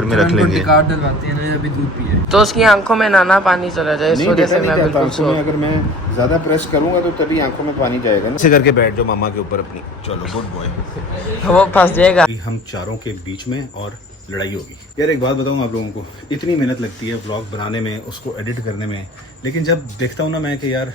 घर में रख लेंगे। अभी दूध पिए तो उसकी आंखों में नाना पानी चला जाए, इस वजह से मैं बिल्कुल आंखों में अगर मैं ज़्यादा प्रेस करूँगा तो तभी आंखों में पानी जाएगा ना। ऐसे करके बैठ जाओ मामा के ऊपर अपनी। चलो गुड बॉय। वो फंस जाएगा। हम चारों के बीच में और लड़ाई होगी। यार एक बात बताऊँ आप लोगों को, इतनी मेहनत लगती है व्लॉग बनाने में, उसको एडिट करने में, लेकिन जब देखता हूँ ना मैं कि यार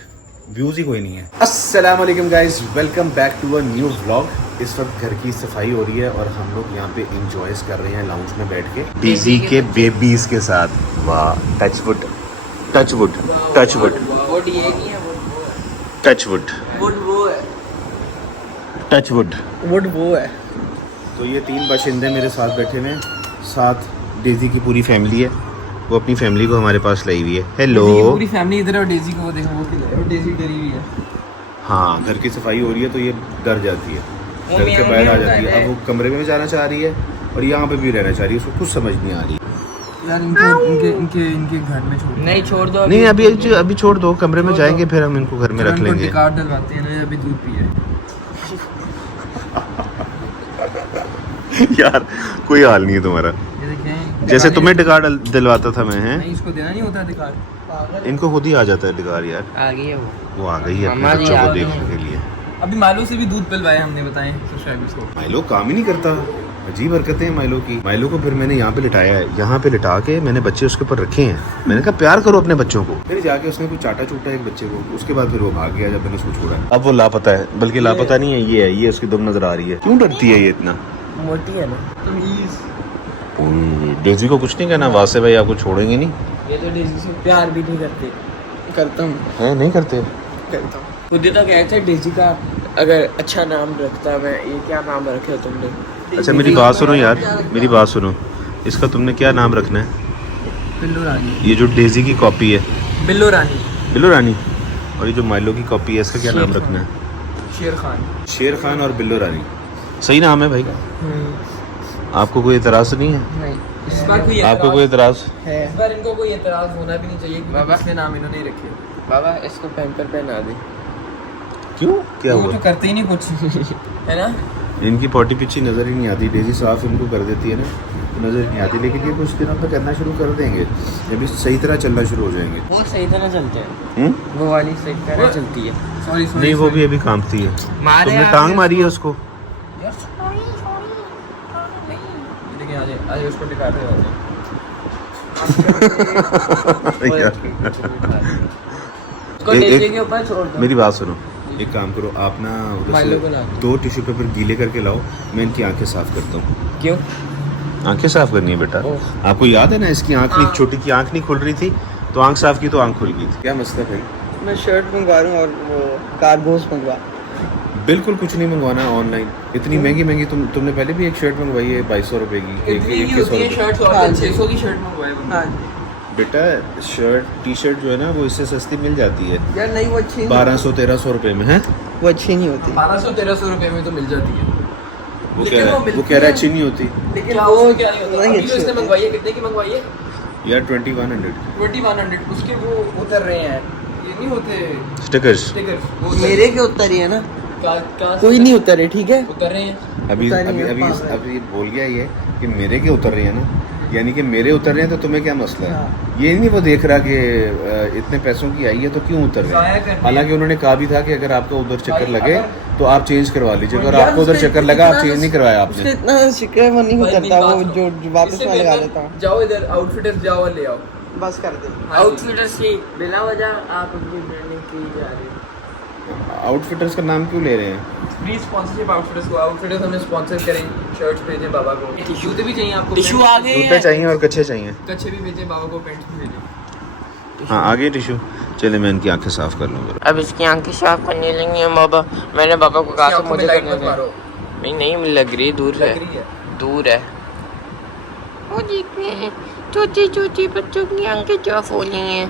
व्यूज़ ही कोई नहीं है। अस्सलाम वालेकुम guys, welcome back to a new vlog. इस वक्त घर की सफाई हो रही है और हम लोग यहाँ पे इंजॉयस कर रहे हैं लाउंज में बैठ के डेज़ी के बेबीज के साथ। वाह, touch wood touch wood touch wood touch wood touch wood वो है। तो ये 3 बाशिंदे मेरे साथ बैठे हैं, साथ डेज़ी की पूरी फैमिली है। वो अपनी फैमिली को हमारे पास लाई हुई है। हेलो, पूरी फैमिली इधर है और डेज़ी को वो देखो, वो खिला है, और डेज़ी डरी हुई है। हाँ, घर की सफाई हो रही है तो ये डर जाती है, घर के बाहर आ जाती है। अब वो कमरे में जाना चाह रही है और यहाँ पे भी रहना चाह रही है, उसको कुछ समझ नहीं आ रही। यार इनके घर में छोड़ नहीं छोड़ दो, नहीं अभी छोड़ दो, कमरे में जाएंगे फिर हम इनको घर में रख लेंगे। कार्ड डलवाते हैं ना, अभी दूध पिए। यार कोई हाल नहीं है तुम्हारा, ये देखें, जैसे तुम्हें टिकार दिलवाता था मैं। हैं, नहीं इसको देना नहीं होता अधिकार, इनको खुद ही आ जाता है टिकार। यार आ गई है वो आ गई है अपने मम्मा जी बच्चों आ को गई देखने हैं। के लिए। अभी मालू से भी दूध पिलवाया हमने, बताएं सब्सक्राइबर्स को। माइलो काम ही नहीं करता, अजीब हरकतें हैं माइलो की। माइलो को फिर मैंने यहाँ पे लिटाया है, यहाँ पे लिटा के मैंने बच्चे उसके ऊपर रखे हैं। मैंने कहा प्यार करो अपने बच्चों को। फिर जाके उसने कुछ चाटा चूटा एक बच्चे को, उसके बाद फिर वो भाग गया जब मैंने उसको छोड़ा। अब वो लापता है, बल्कि लापता नहीं है, ये है, ये उसकी दुम नजर आ रही है। क्यों डरती है ये इतना? मोटी है ना। डेज़ी को कुछ नहीं कहना, वासे भाई आपको छोड़ेंगे नहीं। ये तो डेज़ी से प्यार भी नहीं करते। करता हूँ, है नहीं करते? करता हूँ। खुद ही तो कहते हैं डेज़ी का अगर अच्छा नाम रखता मैं, ये क्या नाम रखे तुमने? अच्छा मेरी बात सुनो यार, मेरी बात सुनो, इसका तुमने क्या नाम रखना है? बिल्लू रानी। ये जो डेज़ी की कॉपी है, बिल्लू रानी। बिल्लू रानी, और ये जो माइलो की कॉपी है, इसका क्या नाम रखना है? शेर खान। शेर खान और बिल्लू रानी, सही नाम है भाई। आपको कोई एतराज नहीं है? नहीं, इस बार कोई आपको कोई एतराज है? इस बार इनको कोई एतराज होना भी नहीं चाहिए कि बाबा इसमें नाम इन्होंने ही रखे। बाबा इसको पैम्पर पहना दे। क्यों, क्या वो हुआ? तो करते ही नहीं कुछ है ना। इनकी पॉटी पीछी नज़र ही नहीं आती। डेज़ी साफ इनको कर देती है ना, तो नज़र नहीं आती, लेकिन ये कुछ दिनों तक करना शुरू कर देंगे जब ये सही तरह चलना शुरू हो जाएंगे। वो सही तरह चलते हैं, वो वाली सही तरह चलती है। सॉरी नहीं वो भी अभी कांपती है। मारे तुमने आप टांग मारी है उसको? देखिए, आज उसको दिखाते हैं। यार, उसको डेज़ी के ऊपर छोड़ दो। मेरी बात सुनो, एक काम करो आप ना, माइलो को ला दो। 2 टिश्यू पेपर गीले करके लाओ, मैं इनकी आंखें साफ करता हूँ। क्यों? आंखें साफ करनी है बेटा। आपको याद है ना, इसकी आंख नहीं, छोटी की आंख नहीं खुल रही थी, तो आंख साफ की तो आंख खुल गई थी। क्या मसला भाई? मैं शर्ट मंगवा रहा हूँ और वो कार्गोस मंगवा। बिल्कुल कुछ नहीं मंगवाना ऑनलाइन। इतनी महंगी महंगी तुमने पहले भी एक शर्ट मंगवाई है 2200 रुपए की, 2100 रुपए। शर्ट 600 की शर्ट मंगवाई। बेटा शर्ट टी शर्ट जो है ना, वो इससे सस्ती मिल जाती है यार नहीं, वो अच्छी 1200-1300 रुपए में। है वो अच्छी नहीं होती। 1200-1300 रुपए में तो मिल जाती है। वो कह रहा है अच्छी नहीं होती। लेकिन वो क्या नहीं होता। अभी जो इसने मंगवाई है, कितने की मंगवाई है? यार 2100। 2100 उसके वो उतर रहे हैं, ये नहीं होते स्टिकर्स। स्टिकर्स। मेरे के उतर रही है ना, कहाँ कोई नहीं उतरे, ठीक है। उतर रहे हैं। अभी पता नहीं अभी है, अभी पास है। अभी बोल गया ये कि मेरे के उतर रही है ना, यानी कि मेरे उतर रहे हैं तो तुम्हें क्या मसला है? ये नहीं वो देख रहा कि इतने पैसों की आई है तो क्यों उतर रहे हैं। हालांकि उन्होंने कहा भी था कि अगर आपको उधर चक्कर लगे तो आप चेंज करवा लीजिएगा, और आपको उधर चक्कर लगा आप चेंज नहीं करवाया उससे आपने। इतना शिकवे वो नहीं उतरता, वो जो वापस इससे में लगा बेहतर लेता हूँ। जाओ इधर आउटफिटर्स जाओ और ले आओ। बस कर दे। आउटफिटर्स की बिना वजह आप अपनी ब्रांडिंग की जा रहे हो। आउटफिटर्स का नाम क्यों ले रहे हैं? प्लीज स्पॉन्सरशिप आउटफिटर्स को, आउटफिटर्स हमें स्पॉन्सर करें, शर्ट्स भेजें बाबा को, जूते भी चाहिए आपको, टिश्यू आ गए जूते चाहिए और कच्छे चाहिए। कच्छे भी भेजें बाबा को, पेंट्स भी भेजें। हाँ आगे टिश्यू। चले मैं इनकी आंखें साफ कर लूँगा। अब इसकी आंखें साफ करने लगी हैं बाबा। मैंने बाबा को कहा था मुझे लाइट करने मत दे। मारो, नहीं लग रही, दूर है, लग रही है। दूर है। वो देखिए छोटी छोटी बच्चों की आंखें क्या फूली हैं।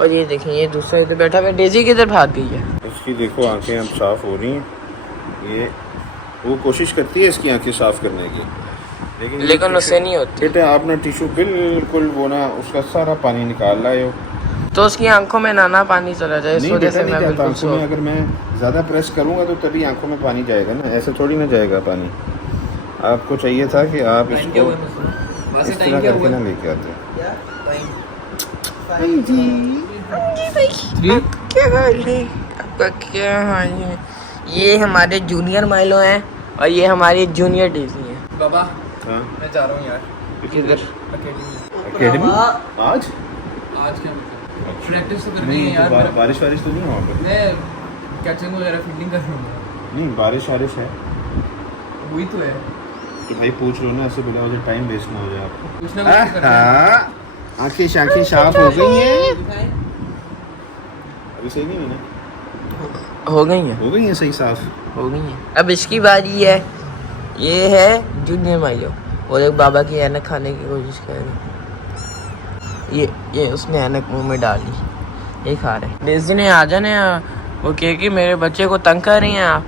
और ये देखिए ये दूसरा इधर बैठा हुआ है, डेज़ी किधर भाग गई है? इसकी देखो आंखें अब साफ हो रही हैं। ये वो कोशिश करती है इसकी आंखें साफ करने की, लेकिन उससे नहीं होती। बेटा आप ना टिश्यू बिल्कुल वो ना उसका सारा पानी निकाल लाए हो। तो उसकी आंखों में नाना पानी चला जाए, इस नहीं वजह बेटा से नहीं मैं जाता बिल्कुल आंखों में, अगर मैं ज़्यादा प्रेस करूँगा तो तभी आंखों में पानी जाएगा ना, ऐसे थोड़ी ना जाएगा पानी। आपको चाहिए था कि आप इसको बस इस टाइम तरह क्या करके हुआ ना लेके आते हैं। क्या हाल है आपका, क्या हाल है? ये हमारे जूनियर माइलो हैं और ये हमारे जूनियर डेजी हैं। बाबा हाँ मैं जा रहा हूँ यार किधर? एकेडमी आज आज क्या मतलब प्रैक्टिस तो करनी नहीं है यार तो मेरा। बारिश वारिश तो नहीं है वहाँ पे? मैं कैचिंग वगैरह फील्डिंग कर रहा हूँ। नहीं बारिश वारिश है वही तो है, तो भाई पूछ लो ना, ऐसे बिना वजह टाइम वेस्ट ना हो जाए आपको। कुछ ना कुछ तो करना है। आंखें शाखें साफ हो गई हैं। दिखाएं? अभी सही नहीं है ना? हो गई हैं, हो गई हैं सही साफ। हो गई हैं। अब इसकी बारी है। ये है जूनियर माइलो और एक बाबा की ऐनक खाने की कोशिश कर रहे हैं। ये उसने ऐनक मुंह में डाली, ये खा रहे। डेजी ने आ जाने, वो कह कि मेरे बच्चे को तंग कर रही हैं आप।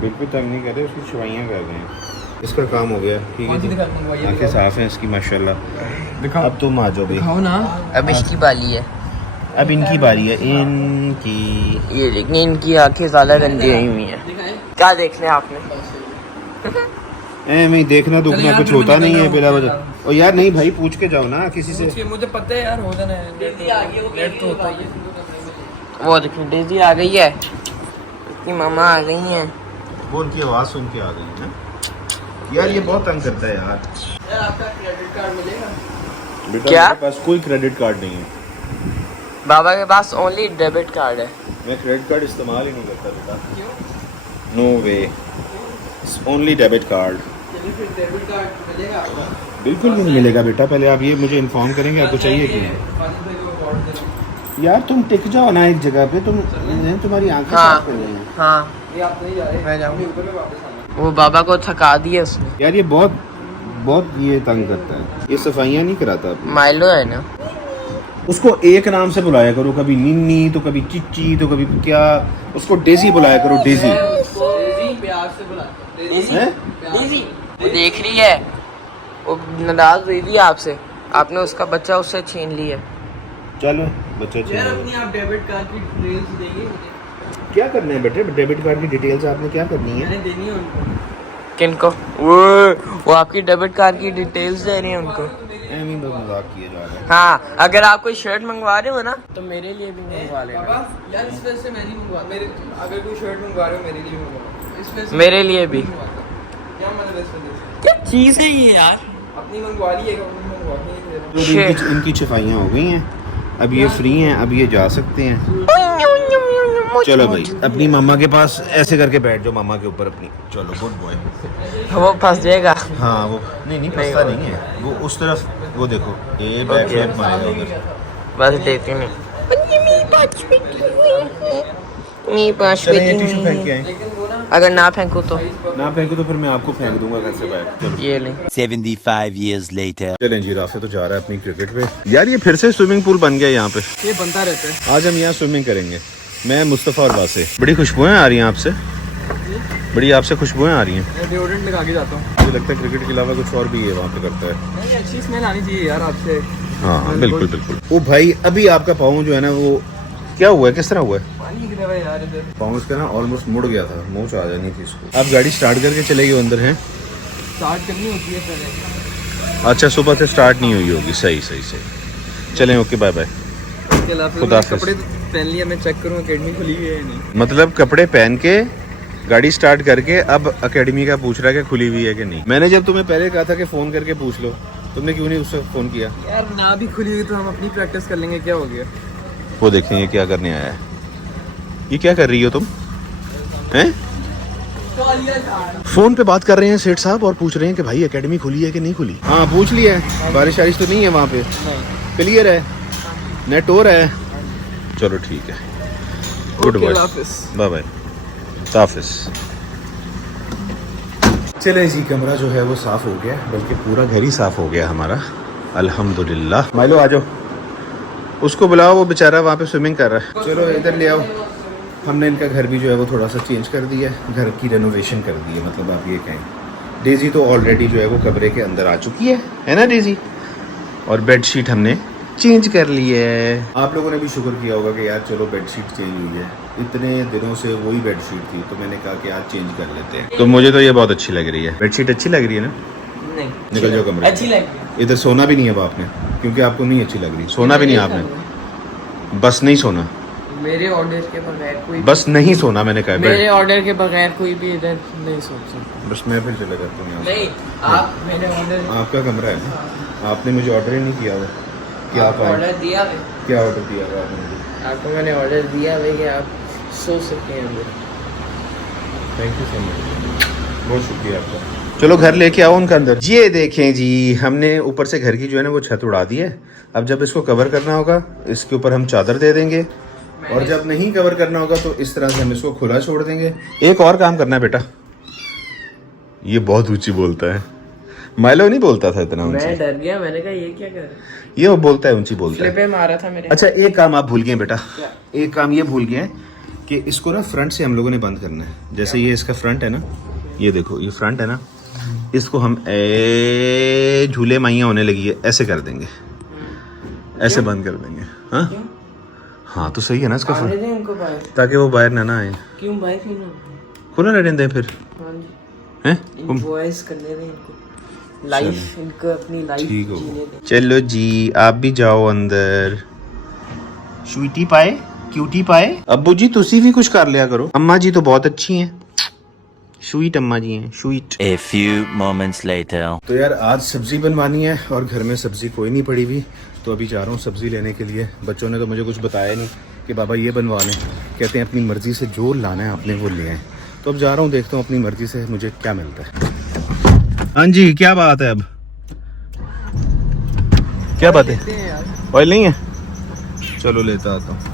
बिल्कुल तंग नहीं कर रहे, उसकी छुवाइयाँ कर रहे हैं। इसका काम हो गया, ठीक कौन सी है दिखा मंगवाइए? आंखें साफ हैं इसकी माशाल्लाह। दिखाओ अब तुम आ जाओ भाई, दिखाओ ना। अब इसकी बारी है। अब इनकी बारी है, इनकी। ये लेकिन इनकी आंखें ज्यादा गंदी हुई हुई हैं। दिखाएं? क्या देख रहे हैं आपने? मैं देखना चलो दुखना यार, कुछ फिर होता मैं नहीं है निकल बिला रहा वजह। हूँ। और यार नहीं भाई, पूछ के जाओ ना किसी से। मुझे मुझे पता है यार, हो जाना है। लेट तो होता ही है। वो देखिए डेजी आ गई है, इसकी मामा आ गई हैं। वो उनकी आवाज़ सुन के आ गई है। यार ये बहुत तंग करता है यार। यार आपका क्रेडिट कार्ड मिलेगा? बेटा क्या? मेरे पास कोई क्रेडिट कार्ड नहीं है। बाबा के पास ओनली डेबिट कार्ड है। मैं क्रेडिट कार्ड इस्तेमाल ही नहीं करता बेटा। क्यों? नो वे, ओनली डेबिट कार्ड। चलिए फिर डेबिट कार्ड मिलेगा आपको। बिल्कुल भी नहीं मिलेगा बेटा, पहले आप ये मुझे इन्फॉर्म करेंगे आपको चाहिए कि नहीं। फाजिल भाई को अवार्ड दे दो। यार तुम टिक जाओ ना एक जगह पे, तुम्हारी आंखें हाँ। साफ कर रही हैं। हाँ, ये आप नहीं जा रहे? मैं जाऊंगा। ऊपर में वापस आना। वो बाबा को थका दिया उसने। यार ये बहुत बहुत ये तंग करता है, ये सफाइयाँ नहीं कराता अपनी। माइलो है ना, उसको एक नाम से बुलाया करो, कभी निन्नी तो कभी चिच्ची तो कभी क्या। उसको डेजी बुलाया करो, डेजी। डेजी प्यार से बुलाते हैं। डेजी हैं? डेजी वो देख रही है, वो नाराज हुई थी आपसे, आपने उसका बच्चा उससे छीन लिया। चलो बच्चा यार चाहिए। अपनी आप डेबिट कार्ड की डिटेल्स देंगे मुझे? क्या करना है बेटे, डेबिट कार्ड की डिटेल्स आपने क्या करनी है? मैंने देनी है उनको। किनको? वो आपकी डेबिट कार्ड की डिटेल्स दे रही हैं उनको। एम ही मजाक किया जा रहा है। हाँ, अगर आप कोई शर्ट मंगवा रहे हो ना तो मेरे लिए भी मंगवा लेना। बाबा यार इस वजह से मैं नहीं मंगवाता। मेरे अगर कोई शर्ट मंगवा रहे हो मेरे लिए मंगवाओ। इस वजह से मेरे लिए भी। नहीं मंगवाता। क्या मतलब इस वजह से? क्या चीज़ है ये यार? अपनी मंगवा ली है, अपनी मंगवा के नहीं दे रहा। तो इनकी छफाइयाँ हो गई हैं, अब ये फ्री हैं, अब ये जा सकते हैं। चलो भाई अपनी मामा के पास ऐसे करके बैठ जाओ, मामा के ऊपर अपनी। चलो गुड बॉय। वो फंस जाएगा। हाँ वो नहीं फंसता नहीं है वो, उस तरफ वो देखो, ये बैक फ्लिप मारेगा उधर। बस देती नहीं। मेरे पास चलो ये टिश्यू फेंक के आए। लेकिन वो ना अगर ना फेंको तो ना फेंको तो फिर मैं आपको फेंक दूंगा घर से बाहर। चलो ये ले। 75 years later. चलें जी, राफे तो जा रहा है अपनी क्रिकेट पे। यार ये फिर से स्विमिंग पूल बन गया यहाँ पे। ये बनता रहता है। आज हम यहाँ स्विमिंग करेंगे, मैं मुस्तफ़ा और वासे। बड़ी खुशबुएं आ रही हैं आपसे, बड़ी आपसे खुशबुएं आ रही हैं। मैं डिओड्रेंट लगा के जाता हूँ। मुझे लगता है क्रिकेट के अलावा कुछ और भी ये वहाँ पे करता है। नहीं अच्छी स्मेल आनी चाहिए यार आपसे। हाँ बिल्कुल बिल्कुल। ओ भाई अभी आपका पाँव जो है ना वो क्या हुआ है, किस तरह हुआ है? पानी गिरा हुआ है यार इधर। पाँव इसका ना ऑलमोस्ट मुड़ गया था, मोच आ जानी थी इसको। आप गाड़ी स्टार्ट करके चले गए अंदर हैं? स्टार्ट करनी होती है पहले। अच्छा सुबह से स्टार्ट नहीं हुई होगी, सही सही सही। चलें ओके बाय बाय। इसके अलावा खुदा हाफिज़। कपड़े तो पहन लिया, मैं चेक करूँ अकेडमी खुली हुई है या नहीं। मतलब कपड़े पहन के गाड़ी स्टार्ट करके अब एकेडमी का पूछ रहा है कि खुली हुई है कि नहीं। मैंने जब तुम्हें पहले कहा था कि फ़ोन करके पूछ लो, तुमने क्यों नहीं उससे फ़ोन किया? यार ना भी खुली हुई तो हम अपनी प्रैक्टिस कर लेंगे, क्या हो गया। वो देखें ये क्या करने आया है। ये क्या कर रही हो तुम हैं? फोन पे बात कर रहे हैं सेठ साहब और पूछ रहे हैं कि भाई एकेडमी खुली है कि नहीं खुली। हाँ पूछ लिया है, बारिश वारिश तो नहीं है वहाँ पे? क्लियर है, नेट हो रहा है। चलो ठीक है, गुड बॉय, बाय बाय, हाफिज़। चले जी, कमरा जो है वो साफ़ हो गया, बल्कि पूरा घर ही साफ़ हो गया हमारा, अल्हम्दुलिल्लाह। माइलो आ जाओ, उसको बुलाओ, वो बेचारा वहाँ पे स्विमिंग कर रहा है। चलो इधर ले आओ। हमने इनका घर भी जो है वो थोड़ा सा चेंज कर दिया है, घर की रेनोवेशन कर दी है, मतलब आप ये कहें। डेजी तो ऑलरेडी जो है वो कमरे के अंदर आ चुकी है ना डेजी? और बेडशीट हमने चेंज कर ली है। आप लोगों ने भी शुक्र किया होगा कि यार चलो बेडशीट चेंज हुई है, इतने दिनों से वही बेडशीट थी, तो मैंने कहा कि आज चेंज कर लेते हैं। तो मुझे तो ये बहुत अच्छी लग रही है बेडशीट, अच्छी लग रही है ना? नहीं निकल जाओ कमरे अच्छी लगी इधर सोना भी नहीं है अब आपने, क्योंकि आपको नहीं अच्छी लग रही। सोना भी नहीं है आपने, बस नहीं सोना, मेरे ऑर्डर के बगैर कोई बस नहीं सोना, मैंने कहा मेरे ऑर्डर के बगैर कोई भी इधर नहीं सोच सकता। बस मैं फिर चले जाता हूँ यहाँ से। नहीं आप मेरे ऑर्डर आपका कमरा है ना, आपने मुझे ऑर्डर ही नहीं किया हुआ कि आप आए। ऑर्डर दिया है क्या ऑर्डर दिया हुआ आपने मुझे? आपको मैंने ऑर्डर दिया है कि आप सो सकते हैं अंदर। थैंक यू सो मच, बहुत शुक्रिया आपका। चलो घर लेके आओ उनका अंदर। ये देखें जी, हमने ऊपर से घर की जो है ना वो छत उड़ा दी है। अब जब इसको कवर करना होगा इसके ऊपर हम चादर दे देंगे, और जब नहीं कवर करना होगा तो इस तरह से हम इसको खुला छोड़ देंगे। एक और काम करना है बेटा, ये बहुत ऊंची बोलता है, माइलो नहीं बोलता था इतना ऊंची। मैं डर गया, मैंने कहा ये क्या कर रहा है। ये वो बोलता है ऊंची बोलता है। फ्लिपे मारा था मेरे। अच्छा एक काम आप भूल गए बेटा, एक काम ये भूल गए कि इसको ना फ्रंट से हम लोगों ने बंद करना है। जैसे ये इसका फ्रंट है ना, ये देखो ये फ्रंट है ना, इसको हम झूले माइयाँ होने लगी है ऐसे कर देंगे, ऐसे बंद कर देंगे। हाँ हाँ तो सही है ना इसका आने फ्रंट, दें उनको बाहर। ताकि वो बाहर ना आए। क्यों बाहर क्यों ना? खुला रहने दें फिर, हाँ जी, हैं? एंजॉयस करने दें इनको, लाइफ इनको अपनी लाइफ ठीक हो जीने दें। चलो जी आप भी जाओ अंदर। स्वीटी पाए, क्यूटी पाए। अब्बू जी तुसी भी कुछ कर लिया करो, अम्मा जी तो बहुत अच्छी हैं, स्वीट अम्मा जी हैं, sweet. A few moments later. तो यार आज सब्जी बनवानी है और घर में सब्जी कोई नहीं पड़ी हुई, तो अभी जा रहा हूँ सब्जी लेने के लिए। बच्चों ने तो मुझे कुछ बताया नहीं कि बाबा ये बनवा लें, कहते हैं अपनी मर्जी से जो लाना है आपने वो ले आए। तो अब जा रहा हूँ, देखता हूँ अपनी मर्जी से मुझे क्या मिलता है। हाँ जी क्या बात है, अब क्या बात है? ऑयल नहीं है, चलो लेता आता हूँ।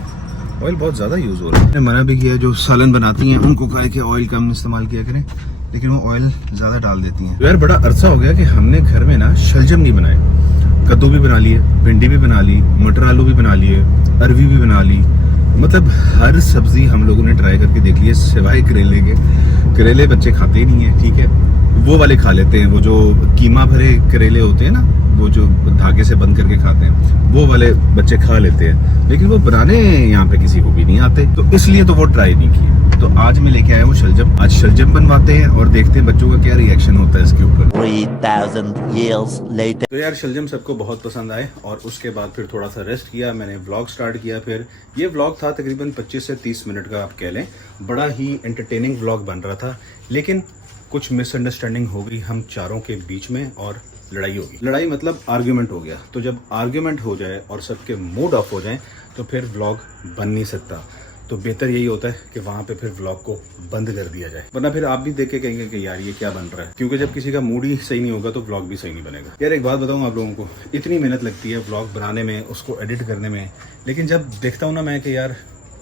ऑयल बहुत ज़्यादा यूज़ हो रहा है, मैंने मना भी किया, जो सालन बनाती हैं उनको कहा कि ऑयल कम इस्तेमाल किया करें, लेकिन वो ऑयल ज़्यादा डाल देती हैं। तो यार बड़ा अरसा हो गया कि हमने घर में ना शलजम नहीं बनाए। कद्दू भी बना लिए, भिंडी भी बना ली, मटर आलू भी बना लिए, अरवी भी बना ली, मतलब हर सब्जी हम लोगों ने ट्राई करके देख ली है सिवाय करेले के। करेले बच्चे खाते ही नहीं है, ठीक है वो वाले खा लेते हैं, वो जो कीमा भरे करेले होते हैं ना, वो जो धागे से बंद करके खाते हैं, वो वाले बच्चे खा लेते हैं, लेकिन वो बनाने यहाँ पे किसी को भी नहीं आते, तो इसलिए तो वो ट्राई नहीं किए। तो आज मैं लेके आया हूँ शलजम, आज शलजम बनवाते हैं और देखते हैं बच्चों का क्या रिएक्शन होता है इसके ऊपर। 3,000 years later. तो यार शलजम सबको बहुत पसंद आए और उसके बाद फिर थोड़ा सा रेस्ट किया, मैंने व्लॉग स्टार्ट किया। फिर ये व्लॉग था तकरीबन 25 से 30 मिनट का, आप कह लें बड़ा ही एंटरटेनिंग व्लॉग बन रहा था, लेकिन कुछ मिसअंडरस्टैंडिंग हो गई हम चारों के बीच में और लड़ाई होगी। लड़ाई मतलब आर्ग्यूमेंट हो गया। तो जब आर्ग्यूमेंट हो जाए और सबके मूड ऑफ हो जाए तो फिर व्लॉग बन नहीं सकता। तो बेहतर यही होता है कि वहाँ पे फिर व्लॉग को बंद कर दिया जाए, वरना फिर आप भी देख के कहेंगे कि यार ये क्या बन रहा है, क्योंकि जब किसी का मूड ही सही नहीं होगा तो व्लॉग भी सही नहीं बनेगा। यार एक बात बताऊँ आप लोगों को, इतनी मेहनत लगती है व्लॉग बनाने में, उसको एडिट करने में, लेकिन जब देखता हूँ ना मैं कि यार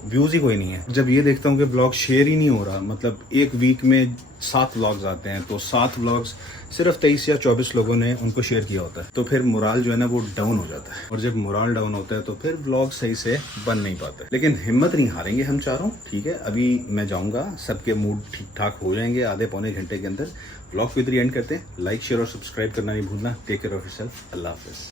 व्यूज़ ही कोई नहीं है, जब ये देखता हूँ कि व्लॉग शेयर ही नहीं हो रहा, मतलब एक वीक में 7 व्लॉग्स आते हैं तो 7 व्लॉग्स सिर्फ 23 या 24 लोगों ने उनको शेयर किया होता है, तो फिर मोराल जो है ना वो डाउन हो जाता है, और जब मोराल डाउन होता है तो फिर व्लॉग सही से बन नहीं पाते। लेकिन हिम्मत नहीं हारेंगे हम चारों, ठीक है। अभी मैं जाऊंगा, सबके मूड ठीक ठाक हो जाएंगे आधे पौने घंटे के अंदर। व्लॉग को इधर एंड करते हैं। लाइक शेयर और सब्सक्राइब करना नहीं भूलना। Take care of yourself. अल्लाह हाफिज़।